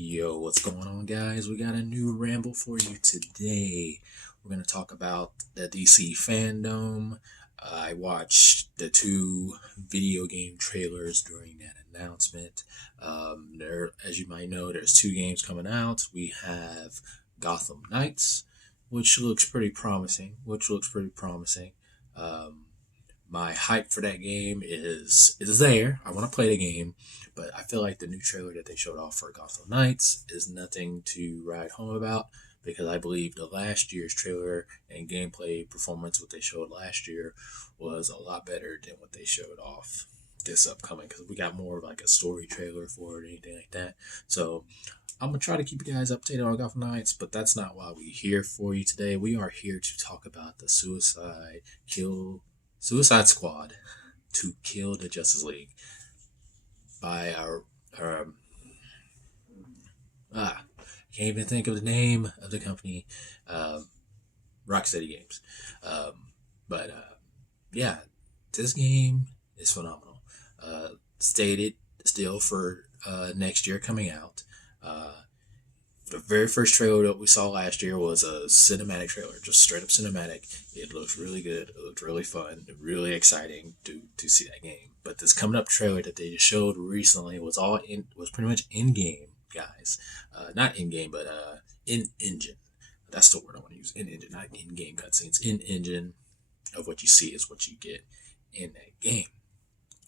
Yo, what's going on, guys? We got a new ramble for you today. We're going to talk about the DC Fandome. I watched the two video game trailers during that announcement. As you might know, there's two games coming out. We have Gotham Knights, which looks pretty promising. Um, my hype for that game is there. I want to play the game, but I feel like the new trailer that they showed off for Gotham Knights is nothing to write home about because I believe the last year's trailer and gameplay performance, what they showed last year, was a lot better than what they showed off this upcoming because we got more of like a story trailer for it, anything like that. So I'm gonna try to keep you guys updated on Gotham Knights, but that's not why we're here for you today. We are here to talk about the Suicide Squad to kill the Justice League by our can't even think of the name of the company, um, Rocksteady Games. But yeah, this game is phenomenal. Stated still for next year coming out. Uh, the very first trailer that we saw last year was a cinematic trailer, just straight up cinematic. It looked really good. It looked really fun. Really exciting to see that game. But this coming up trailer that they just showed recently was pretty much in game, guys. Not in game, but in engine. That's the word I want to use. In engine, not in game cutscenes. In engine of what you see is what you get in that game,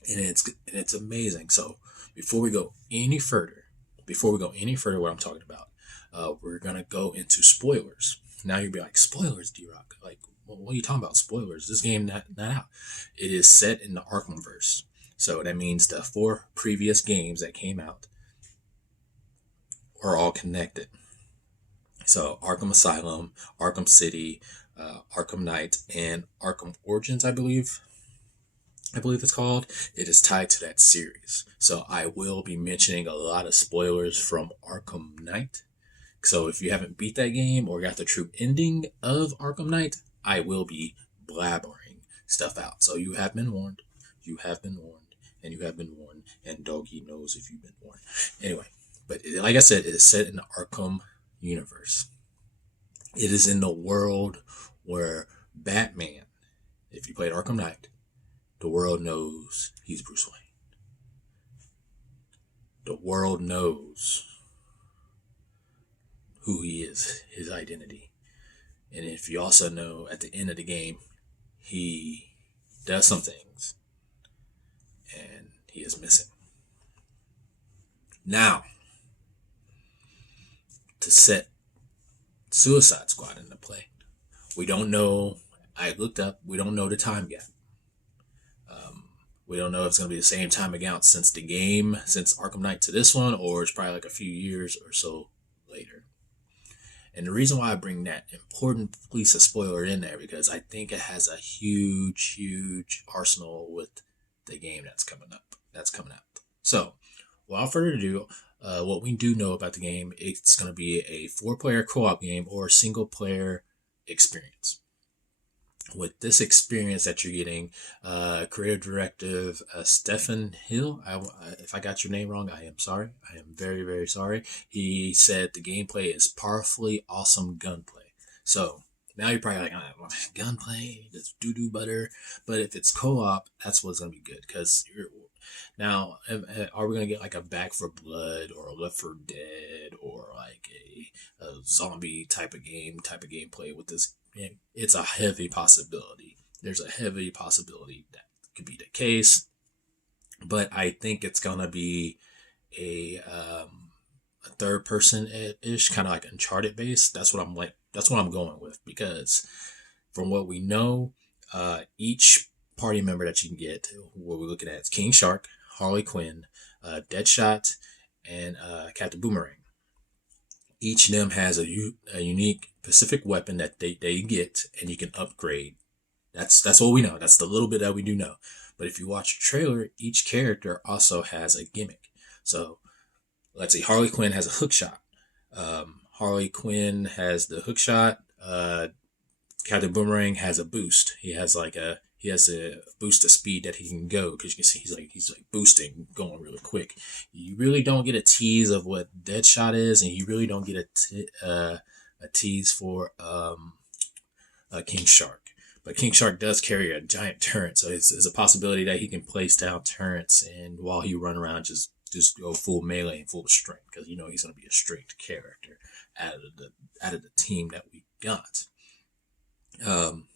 and it's amazing. So before we go any further, what I'm talking about, we're gonna go into spoilers. Now you'll be like, spoilers, D-Rock? Like, what are you talking about? Spoilers? This game not out. It is set in the Arkhamverse, so that means the four previous games that came out are all connected. So Arkham Asylum, Arkham City, Arkham Knight, and Arkham Origins, I believe it's called. It is tied to that series. So I will be mentioning a lot of spoilers from Arkham Knight. So if you haven't beat that game or got the true ending of Arkham Knight, I will be blabbering stuff out. So you have been warned. You have been warned. And you have been warned. And Doggy knows if you've been warned. Anyway, but like I said, it is set in the Arkham universe. It is in the world where Batman, if you played Arkham Knight, the world knows he's Bruce Wayne. The world knows who he is, his identity. And if you also know at the end of the game, he does some things and he is missing. Now, to set Suicide Squad into play, we don't know. I looked up, we don't know the time yet. We don't know if it's going to be the same time account since Arkham Knight to this one, or it's probably like a few years or so later. And the reason why I bring that important piece of spoiler in there because I think it has a huge, huge arsenal with the game that's coming up. That's coming out. So, without further ado, what we do know about the game, it's going to be a 4-player co-op game or single-player experience. With this experience that you're getting, creative directive Stephen Hill, if I got your name wrong, I am sorry. I am very, very sorry. He said the gameplay is powerfully awesome gunplay. So now you're probably like, gunplay, that's doo-doo butter. But if it's co-op, that's what's going to be good. Because now, are we going to get like a Back for Blood or a Left for Dead or like a zombie type of gameplay with this? It's a heavy possibility. There's a heavy possibility that could be the case, but I think it's gonna be a third person ish, kind of like Uncharted based. That's what I'm like. That's what I'm going with because from what we know, each party member that you can get, what we're looking at is King Shark, Harley Quinn, Deadshot, and Captain Boomerang. Each of them has a unique specific weapon that they get and you can upgrade. That's what we know. That's the little bit that we do know. But if you watch a trailer, each character also has a gimmick. So let's see, Harley Quinn has a hook shot. Harley Quinn has the hook shot. Captain Boomerang has a boost. he has a boost of speed that he can go, because you can see he's like boosting, going really quick. You really don't get a tease of what Deadshot is, and you really don't get a tease for King Shark. But King Shark does carry a giant turret, so it's a possibility that he can place down turrets, and while he run around, just go full melee and full strength, because you know he's going to be a strength character out of the team that we got. And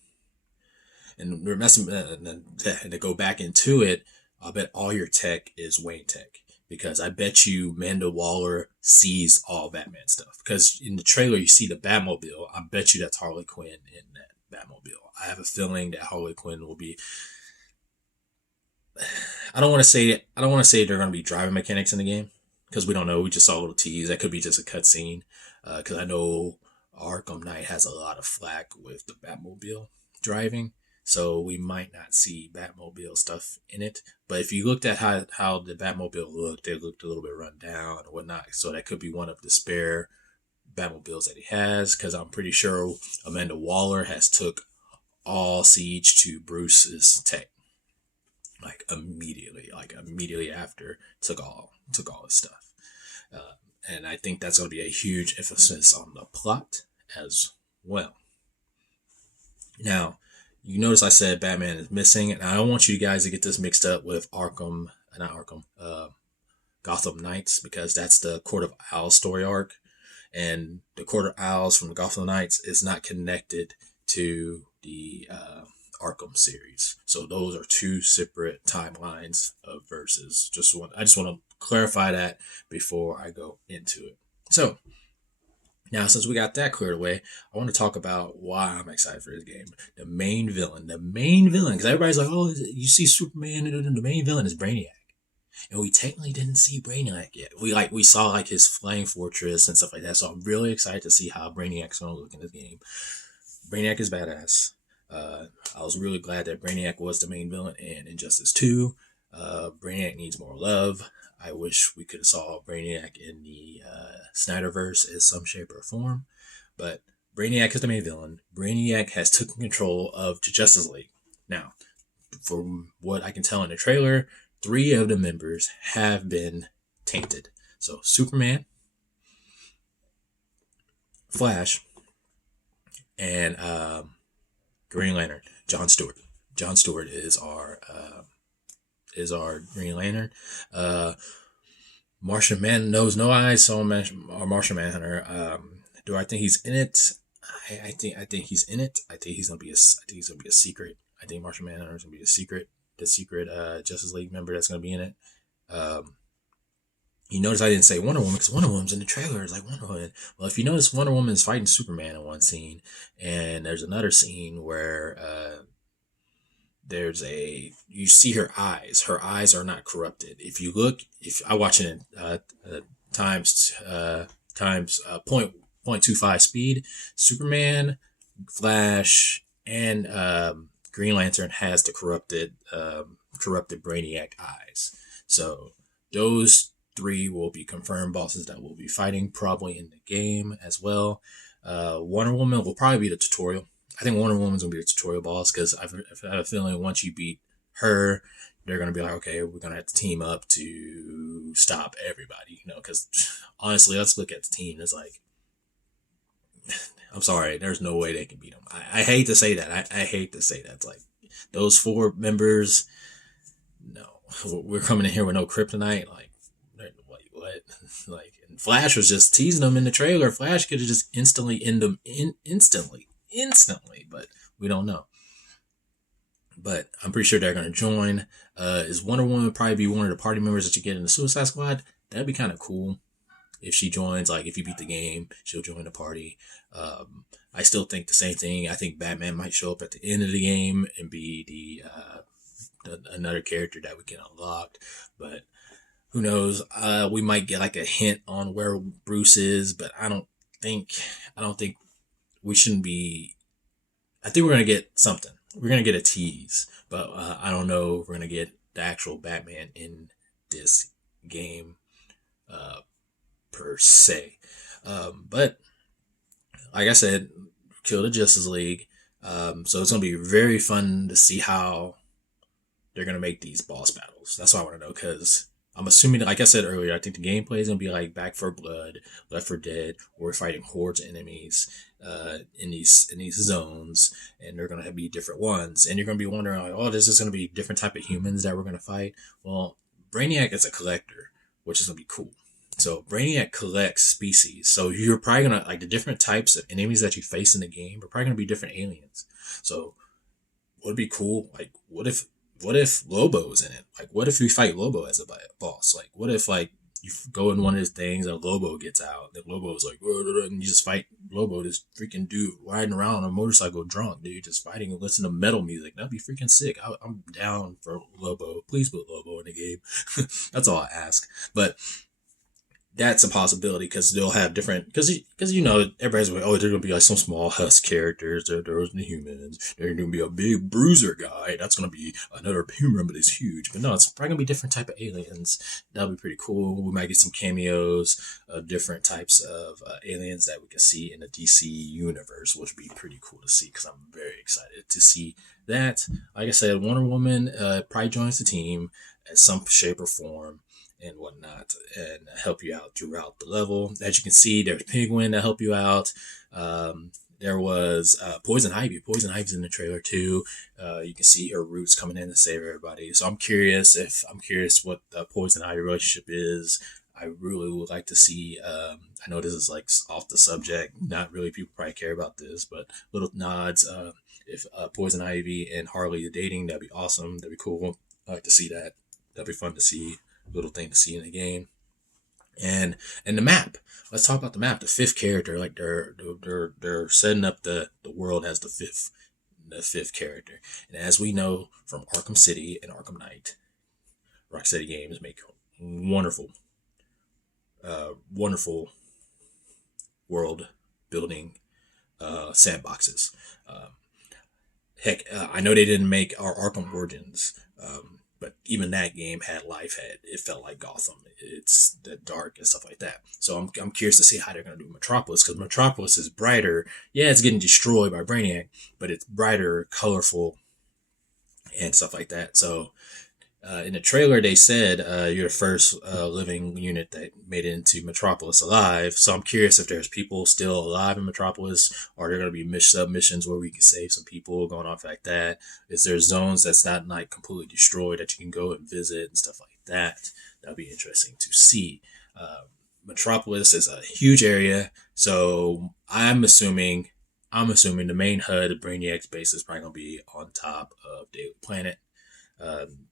to go back into it, I'll bet all your tech is Wayne tech, because I bet you Amanda Waller sees all Batman stuff. Because in the trailer you see the Batmobile. I bet you that's Harley Quinn in that Batmobile. I have a feeling that Harley Quinn will be. I don't want to say they're going to be driving mechanics in the game, because we don't know. We just saw a little tease. That could be just a cutscene. Because I know Arkham Knight has a lot of flack with the Batmobile driving, so we might not see Batmobile stuff in it. But if you looked at how the Batmobile looked, it looked a little bit run down and whatnot. So that could be one of the spare Batmobiles that he has, because I'm pretty sure Amanda Waller has took all siege to Bruce's tech, like immediately after took all his stuff. And I think that's going to be a huge emphasis on the plot as well. Now, you notice I said Batman is missing, and I don't want you guys to get this mixed up with Gotham Knights, because that's the Court of Owls story arc, and the Court of Owls from the Gotham Knights is not connected to the Arkham series. So those are two separate timelines of verses. I just want to clarify that before I go into it. So now, since we got that cleared away, I want to talk about why I'm excited for this game. The main villain, because everybody's like, oh, you see Superman, and the main villain is Brainiac. And we technically didn't see Brainiac yet. We saw like his flying fortress and stuff like that. So I'm really excited to see how Brainiac's going to look in this game. Brainiac is badass. I was really glad that Brainiac was the main villain in Injustice 2. Brainiac needs more love. I wish we could have saw Brainiac in the Snyderverse in some shape or form. But Brainiac is the main villain. Brainiac has taken control of the Justice League. Now, from what I can tell in the trailer, 3 of the members have been tainted. So Superman, Flash, and Green Lantern, John Stewart. John Stewart is our Green Lantern. Martian Man knows no eyes, so Martian Manhunter. Do I think he's in it? I think he's in it. I think he's gonna be a secret. I think Martian Manhunter is gonna be the secret Justice League member that's gonna be in it. You notice I didn't say Wonder Woman, because Wonder Woman's in the trailer. It's like Wonder Woman. Well, if you notice, Wonder Woman is fighting Superman in one scene, and there's another scene where you see her eyes. Her eyes are not corrupted. If I watch it in times 0.25 speed, Superman, Flash, and Green Lantern has the corrupted Brainiac eyes. So those 3 will be confirmed bosses that will be fighting probably in the game as well. Wonder Woman will probably be the tutorial. I think Wonder Woman's going to be the tutorial boss, because I have a feeling once you beat her, they're going to be like, okay, we're going to have to team up to stop everybody. Because honestly, let's look at the team. It's like, I'm sorry, there's no way they can beat them. I hate to say that. I hate to say that. It's like, those 4 members, no. We're coming in here with no kryptonite. Like, what? Like, and Flash was just teasing them in the trailer. Flash could have just instantly end them instantly, but we don't know. But I'm pretty sure they're going to join. Is Wonder Woman probably be one of the party members that you get in the Suicide Squad? That'd be kind of cool if she joins. Like, if you beat the game, she'll join the party. I still think the same thing. I think Batman might show up at the end of the game and be another character that we can unlock. But who knows? We might get like a hint on where Bruce is, but I don't think we shouldn't be. I think we're gonna get something. We're gonna get a tease, but I don't know if we're gonna get the actual Batman in this game per se. But like I said, kill the Justice League. So it's gonna be very fun to see how they're gonna make these boss battles. That's what I want to know because I'm assuming, like I said earlier, I think the gameplay is gonna be like Back for Blood, Left for Dead, where we're fighting hordes of enemies in these zones, and they're gonna be different ones, and you're gonna be wondering like, oh, this is gonna be different type of humans that we're gonna fight. Well, Brainiac is a collector, which is gonna be cool. So Brainiac collects species. So you're probably gonna like the different types of enemies that you face in the game are probably gonna be different aliens. So would be cool. Like, what if Lobo's in it? Like, what if we fight Lobo as a boss? Like, what if like you go in one of his things and Lobo gets out, and Lobo's like, and you just fight Lobo, this freaking dude riding around on a motorcycle drunk, dude, just fighting and listen to metal music. That'd be freaking sick. I'm down for Lobo. Please put Lobo in the game. That's all I ask. But that's a possibility because they'll have different because you know everybody's like, oh, they're gonna be like some small husk characters. There's the humans. There's gonna be a big bruiser guy. That's gonna be another human, but it's huge. But no, it's probably gonna be different type of aliens. That'll be pretty cool. We might get some cameos of different types of aliens that we can see in the DC universe, which would be pretty cool to see because I'm very excited to see that. Like I said, Wonder Woman probably joins the team at some shape or form and whatnot, and help you out throughout the level. As you can see, there's Penguin to help you out. There was Poison Ivy. Poison Ivy's in the trailer too. You can see her roots coming in to save everybody. So I'm curious what the Poison Ivy relationship is. I really would like to see. I know this is like off the subject. Not really people probably care about this, but little nods. If Poison Ivy and Harley are dating, that'd be awesome. That'd be cool. I'd like to see that. That'd be fun to see. Little thing to see in the game. And the map. Let's talk about the map. The fifth character, like they're setting up the world as the fifth character. And as we know from Arkham City and Arkham Knight, Rocksteady Games make wonderful, wonderful world building sandboxes. Heck, I know they didn't make our Arkham Origins, but even that game had life. It felt like Gotham. It's the dark and stuff like that. So I'm curious to see how they're gonna do Metropolis because Metropolis is brighter. Yeah, it's getting destroyed by Brainiac, but it's brighter, colorful, and stuff like that. So in the trailer, they said you're the first living unit that made it into Metropolis alive. So I'm curious if there's people still alive in Metropolis, or there going to be submissions where we can save some people going off like that. Is there zones that's not like completely destroyed that you can go and visit and stuff like that? That'll be interesting to see. Metropolis is a huge area, so I'm assuming the main HUD of Brainiac's base is probably going to be on top of Daily Planet.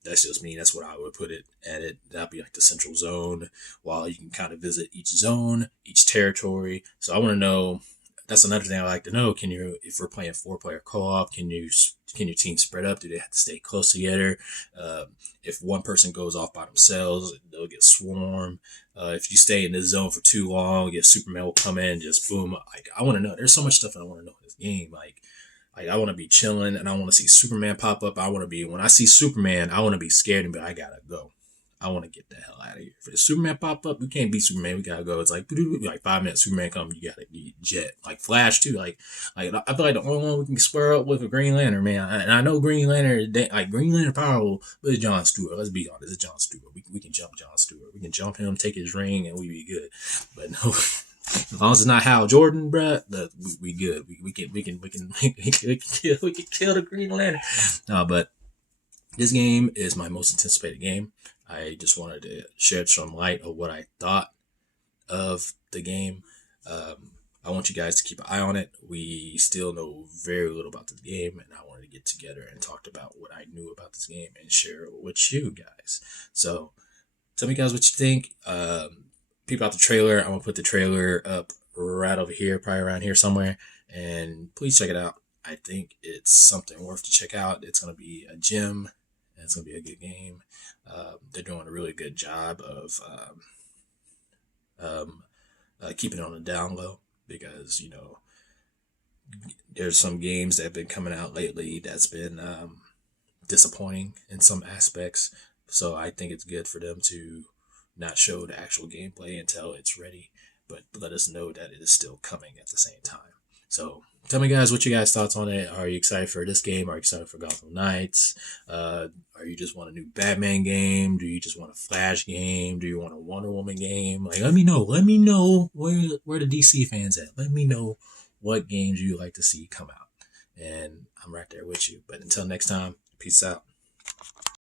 That's just me. That's what I would put it at it. That'd be like the central zone, while you can kind of visit each zone, each territory. So I want to know. That's another thing I like to know. Can you, if we're playing 4-player co-op, can your team spread up? Do they have to stay close together? If one person goes off by themselves, they'll get swarmed. If you stay in this zone for too long, Superman will come in, just boom. Like I want to know. There's so much stuff I want to know in this game. Like I want to be chilling and I want to see Superman pop up. When I see Superman, I want to be scared and be, I gotta go. I want to get the hell out of here. If the Superman pop up, we can't beat Superman. We gotta go. It's like 5 minutes. Superman come, you gotta jet. Like Flash too. Like I feel like the only one we can square up with a Green Lantern, man. And I know Green Lantern powerful, but it's Jon Stewart. Let's be honest, it's Jon Stewart. We can jump Jon Stewart. We can jump him, take his ring, and we be good. But no. As long as it's not Hal Jordan, bruh, we good. We can kill the Green Lantern. No, but this game is my most anticipated game. I just wanted to shed some light of what I thought of the game. I want you guys to keep an eye on it. We still know very little about this game, and I wanted to get together and talk about what I knew about this game and share it with you guys. So tell me guys what you think. Peep out the trailer. I'm gonna put the trailer up right over here, probably around here somewhere, and please check it out. I think it's something worth to check out. It's gonna be a gem, and it's gonna be a good game. They're doing a really good job of keeping it on the down low because there's some games that have been coming out lately that's been disappointing in some aspects. So I think it's good for them to not show the actual gameplay until it's ready, but let us know that it is still coming at the same time. So tell me, guys, what you guys' thoughts on it. Are you excited for this game? Are you excited for Gotham Knights? Are you just want a new Batman game? Do you just want a Flash game? Do you want a Wonder Woman game? Like, let me know. Let me know where the DC fans at. Let me know what games you like to see come out. And I'm right there with you. But until next time, peace out.